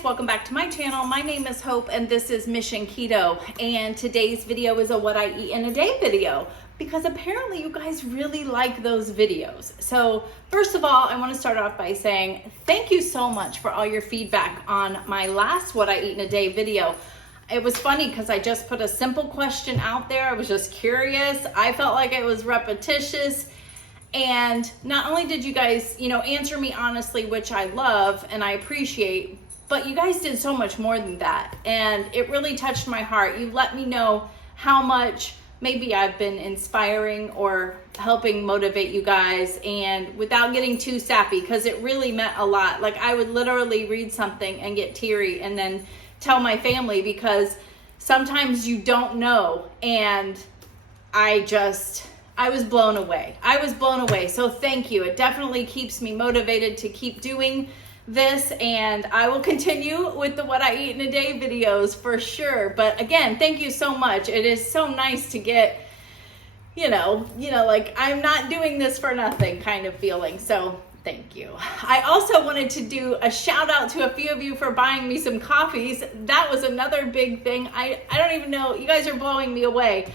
guys, welcome back to my channel. My name is Hope and this is Mission Keto, and today's video is a what I eat in a day video because apparently you guys really like those videos. So first of all, I want to start off by saying thank you so much for all your feedback on my last what I eat in a day video. It was funny because I just put a simple question out there. I was just curious. I felt like it was repetitious. And not only did you guys, answer me honestly, which I love and I appreciate, but you guys did so much more than that. And it really touched my heart. You let me know how much maybe I've been inspiring or helping motivate you guys, and without getting too sappy, because it really meant a lot. Like I would literally read something and get teary and then tell my family because sometimes you don't know. And I was blown away. I was blown away. So thank you. It definitely keeps me motivated to keep doing this, and I will continue with the what I eat in a day videos for sure. But again, thank you so much. It is so nice to get, like I'm not doing this for nothing kind of feeling. So thank you. I also wanted to do a shout out to a few of you for buying me some coffees. That was another big thing. I don't even know. You guys are blowing me away.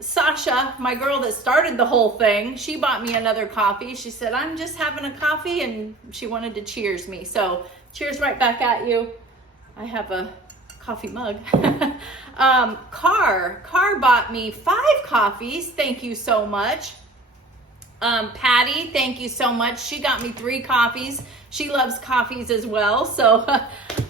Sasha, my girl that started the whole thing, she bought me another coffee. She said, I'm just having a coffee, and she wanted to cheers me. So cheers right back at you. I have a coffee mug. Car bought me 5 coffees. Thank you so much. Patty, thank you so much. She got me 3 coffees. She loves coffees as well. So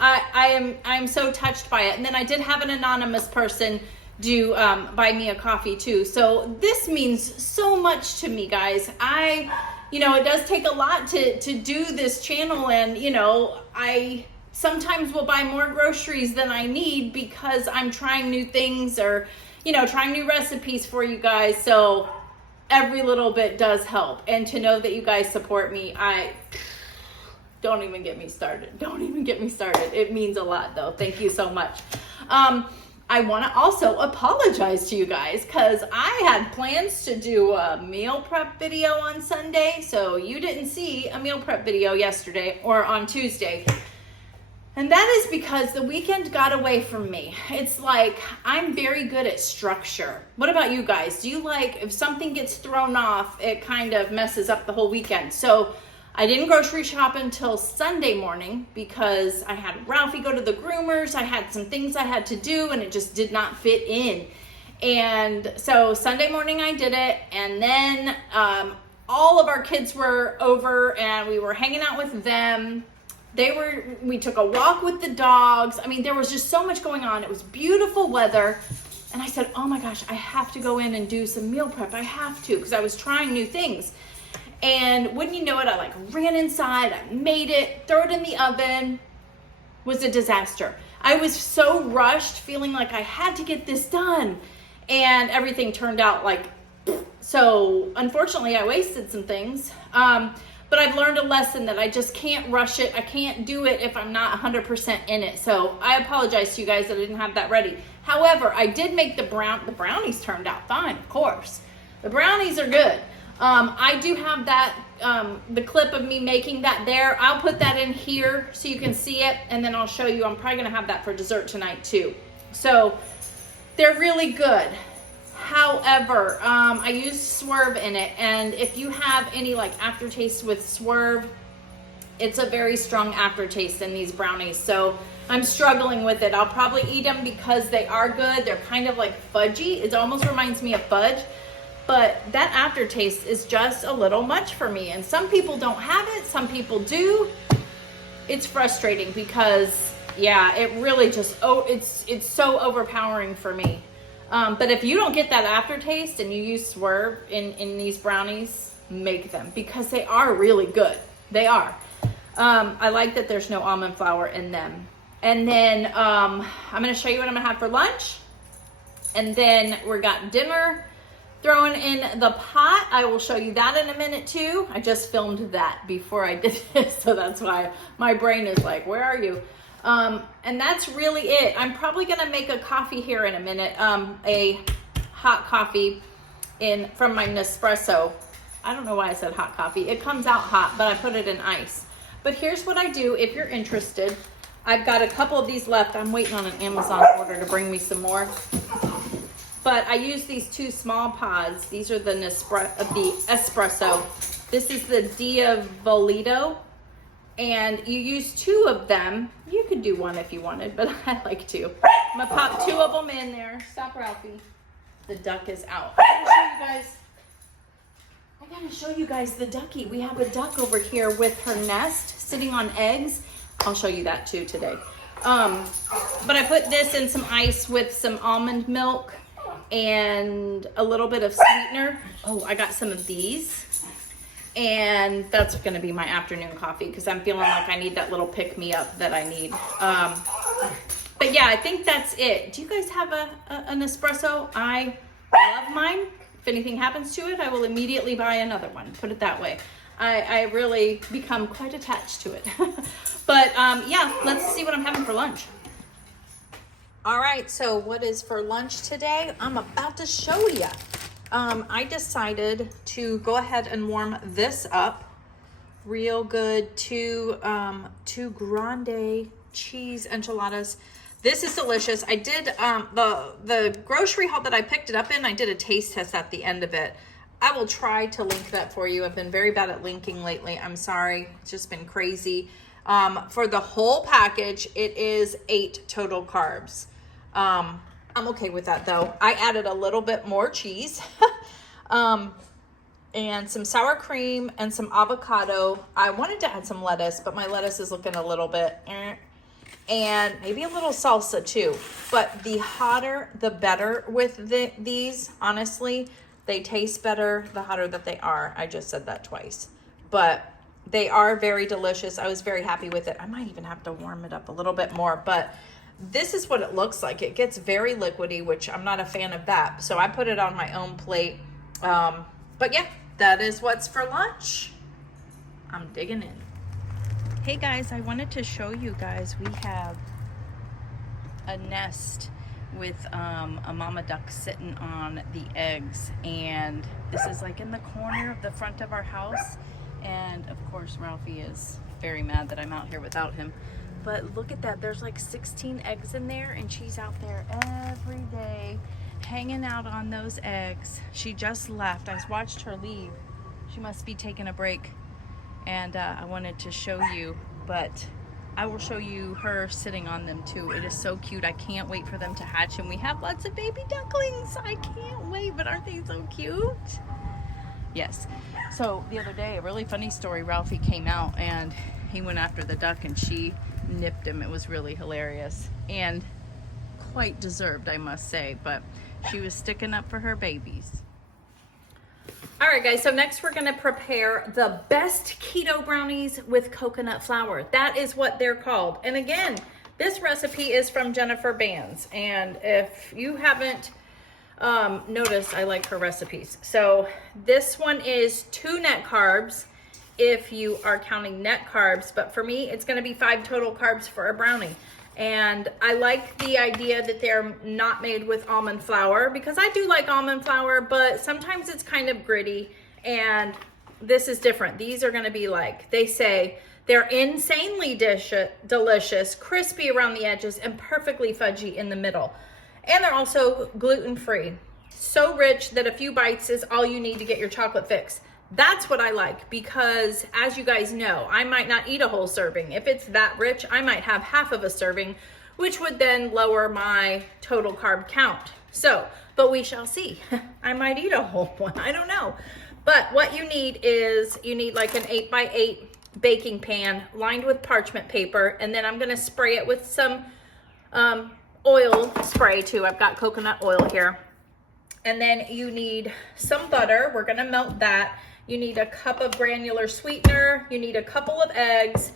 I'm so touched by it. And then I did have an anonymous person do buy me a coffee too. So this means so much to me, guys. It does take a lot to do this channel, and I sometimes will buy more groceries than I need because I'm trying new things or trying new recipes for you guys. So every little bit does help, and to know that you guys support me, don't even get me started. Don't even get me started. It means a lot though. Thank you so much. I want to also apologize to you guys because I had plans to do a meal prep video on Sunday. So you didn't see a meal prep video yesterday or on Tuesday. And that is because the weekend got away from me. It's like I'm very good at structure. What about you guys? Do you like if something gets thrown off, it kind of messes up the whole weekend? So I didn't grocery shop until Sunday morning because I had Ralphie go to the groomers. I had some things I had to do and it just did not fit in. And so Sunday morning I did it, and then all of our kids were over and we were hanging out with them. We took a walk with the dogs. I mean, there was just so much going on. It was beautiful weather. And I said, oh my gosh, I have to go in and do some meal prep. I have to, because I was trying new things. And wouldn't you know it, I ran inside, I made it, throw it in the oven. Was a disaster. I was so rushed, feeling like I had to get this done. And everything turned out so unfortunately I wasted some things. But I've learned a lesson that I just can't rush it. I can't do it if I'm not 100% in it. So I apologize to you guys that I didn't have that ready. However, I did make the brownies turned out fine, of course. The brownies are good. I do have that, the clip of me making that there. I'll put that in here so you can see it, and then I'll show you. I'm probably going to have that for dessert tonight too. So they're really good. However, I use Swerve in it, and if you have any aftertaste with Swerve, it's a very strong aftertaste in these brownies. So I'm struggling with it. I'll probably eat them because they are good. They're kind of fudgy. It almost reminds me of fudge. But that aftertaste is just a little much for me. And some people don't have it. Some people do. It's frustrating because, yeah, it really just, it's so overpowering for me. But if you don't get that aftertaste and you use Swerve in these brownies, make them because they are really good. They are. I like that there's no almond flour in them. And then I'm going to show you what I'm going to have for lunch. And then we got dinner thrown in the pot. I will show you that in a minute too. I just filmed that before I did this, so that's why my brain is like, where are you? And that's really it. I'm probably gonna make a coffee here in a minute, a hot coffee from my Nespresso. I don't know why I said hot coffee. It comes out hot, but I put it in ice. But here's what I do if you're interested. I've got a couple of these left. I'm waiting on an Amazon order to bring me some more. But I use these 2 small pods. These are the espresso. This is the Diavolito. And you use 2 of them. You could do 1 if you wanted, but I like 2. I'm gonna pop 2 of them in there. Stop, Ralphie. The duck is out. I gotta show you guys the ducky. We have a duck over here with her nest sitting on eggs. I'll show you that too today. But I put this in some ice with some almond milk and a little bit of sweetener. Oh, I got some of these. And that's going to be my afternoon coffee because I'm feeling like I need that little pick-me-up that I need. But yeah, I think that's it. Do you guys have an espresso? I love mine. If anything happens to it, I will immediately buy another one. Put it that way. I really become quite attached to it. But yeah, let's see what I'm having for lunch. All right, so what is for lunch today? I'm about to show you. I decided to go ahead and warm this up real good. 2 grande cheese enchiladas. This is delicious. I did the grocery haul that I picked it up in. I did a taste test at the end of it. I will try to link that for you. I've been very bad at linking lately. I'm sorry. It's just been crazy. For the whole package, it is 8 total carbs. I'm okay with that though. I added a little bit more cheese and some sour cream and some avocado. I wanted to add some lettuce, but my lettuce is looking a little bit and maybe a little salsa too. But the hotter, the better with these. Honestly, they taste better the hotter that they are. I just said that twice, but they are very delicious. I was very happy with it. I might even have to warm it up a little bit more, but this is what it looks like. It gets very liquidy, which I'm not a fan of that. So I put it on my own plate. But yeah, that is what's for lunch. I'm digging in. Hey guys, I wanted to show you guys, we have a nest with a mama duck sitting on the eggs. And this is like in the corner of the front of our house. And of course, Ralphie is very mad that I'm out here without him. But look at that, there's like 16 eggs in there and she's out there every day hanging out on those eggs. She just left. I watched her leave. She must be taking a break. And I wanted to show you, but I will show you her sitting on them too. It is so cute. I can't wait for them to hatch and we have lots of baby ducklings. I can't wait, but aren't they so cute? Yes. So the other day, a really funny story, Ralphie came out and he went after the duck and she nipped him. It was really hilarious and quite deserved, I must say, but she was sticking up for her babies. All right, guys, so next we're gonna prepare the best keto brownies with coconut flour. That is what they're called. And again, this recipe is from Jennifer Bands. And if you haven't noticed, I like her recipes. So this one is 2 net carbs if you are counting net carbs, but for me, it's gonna be 5 total carbs for a brownie. And I like the idea that they're not made with almond flour because I do like almond flour, but sometimes it's kind of gritty and this is different. These are gonna be like, they say, they're insanely delicious, crispy around the edges and perfectly fudgy in the middle. And they're also gluten-free. So rich that a few bites is all you need to get your chocolate fix. That's what I like because, as you guys know, I might not eat a whole serving. If it's that rich, I might have half of a serving, which would then lower my total carb count. So, but we shall see. I might eat a whole one, I don't know. But what you need is, you need like an 8x8 baking pan lined with parchment paper, and then I'm gonna spray it with some oil spray too. I've got coconut oil here. And then you need some butter. We're gonna melt that. You need a cup of granular sweetener. You need a couple of eggs,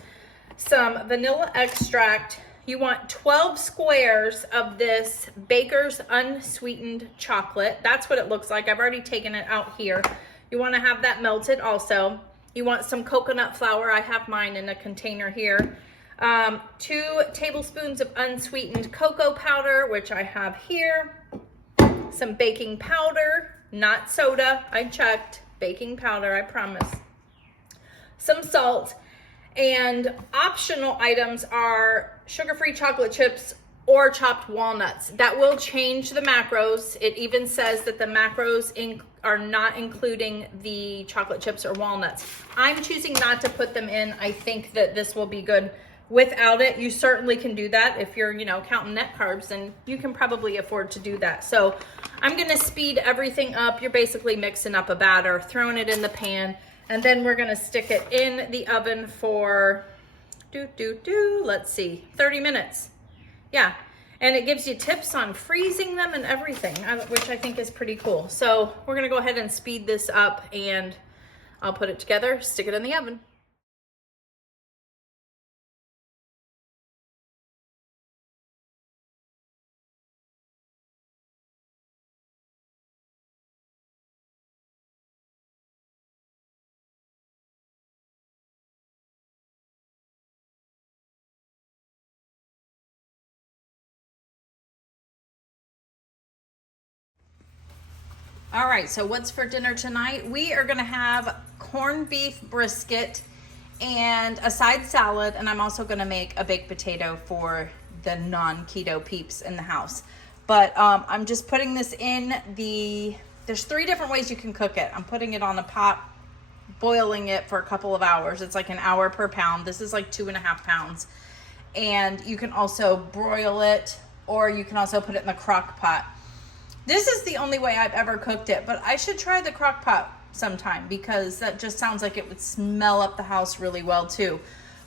some vanilla extract. You want 12 squares of this Baker's unsweetened chocolate. That's what it looks like. I've already taken it out here. You wanna have that melted also. You want some coconut flour. I have mine in a container here. 2 tablespoons of unsweetened cocoa powder, which I have here. Some baking powder, not soda, I checked. Baking powder, I promise. Some salt, And optional items are sugar-free chocolate chips or chopped walnuts. That will change the macros. It even says that the macros are not including the chocolate chips or walnuts. I'm choosing not to put them in. I think that this will be good without it. You certainly can do that if you're, counting net carbs, and you can probably afford to do that. So I'm gonna speed everything up. You're basically mixing up a batter, throwing it in the pan, and then we're gonna stick it in the oven for, let's see, 30 minutes. Yeah, and it gives you tips on freezing them and everything, which I think is pretty cool. So we're gonna go ahead and speed this up, and I'll put it together, stick it in the oven. All right, so what's for dinner tonight? We are gonna have corned beef brisket and a side salad, and I'm also gonna make a baked potato for the non-keto peeps in the house. But I'm just putting this in there's 3 different ways you can cook it. I'm putting it on a pot, boiling it for a couple of hours. It's like an hour per pound. This is like 2.5 pounds. And you can also broil it, or you can also put it in the crock pot. This is the only way I've ever cooked it, but I should try the crock pot sometime, because that just sounds like it would smell up the house really well too.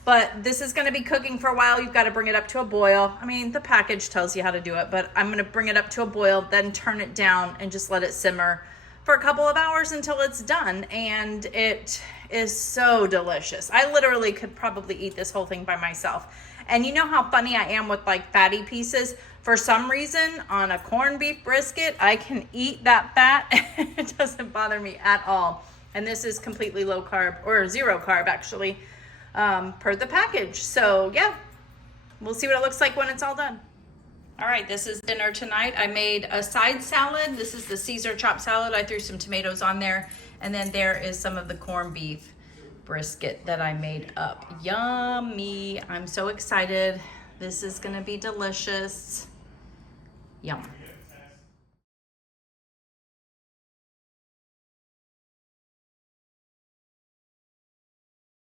But this is gonna be cooking for a while. You've gotta bring it up to a boil. I mean, the package tells you how to do it, but I'm gonna bring it up to a boil, then turn it down and just let it simmer for a couple of hours until it's done. And it is so delicious. I literally could probably eat this whole thing by myself. And you know how funny I am with like fatty pieces? For some reason, on a corned beef brisket, I can eat that fat. It doesn't bother me at all. And this is completely low carb, or 0 carb actually, per the package. So yeah, we'll see what it looks like when it's all done. All right, this is dinner tonight. I made a side salad. This is the Caesar chopped salad. I threw some tomatoes on there. And then there is some of the corned beef brisket that I made up. Yummy. I'm so excited. This is gonna be delicious. Yum.